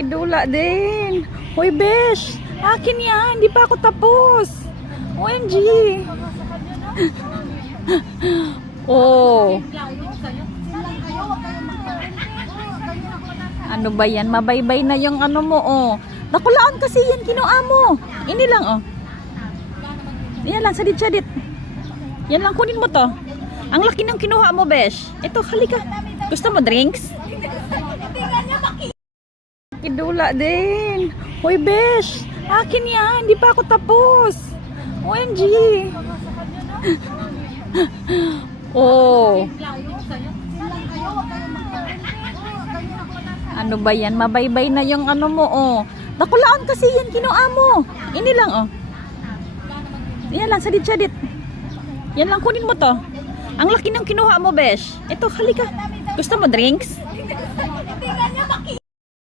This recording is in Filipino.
Kidula din. Hoy, besh. Akin yan. Hindi pa ako tapos. OMG. Oh. Ano ba yan? Mabaybay na yung ano mo, oh. Nakulaan kasi yan, kinuha mo. Ini lang, oh. Yan lang, sadit-sadit. Yan lang, kunin mo to. Ang laki ng kinuha mo, besh. Ito, halika. Gusto mo drinks? Kidula din. Hoy, besh. Akin yan. Hindi pa ako tapos. OMG. Oh. Ano ba yan? Mabaybay na yung ano mo, oh. Nakulaan kasi yan, kinuha mo. Ini lang, oh. Yan lang, sadit-sadit. Yan lang, kunin mo to. Ang laki ng kinuha mo, besh. Ito, halika. Gusto mo drinks?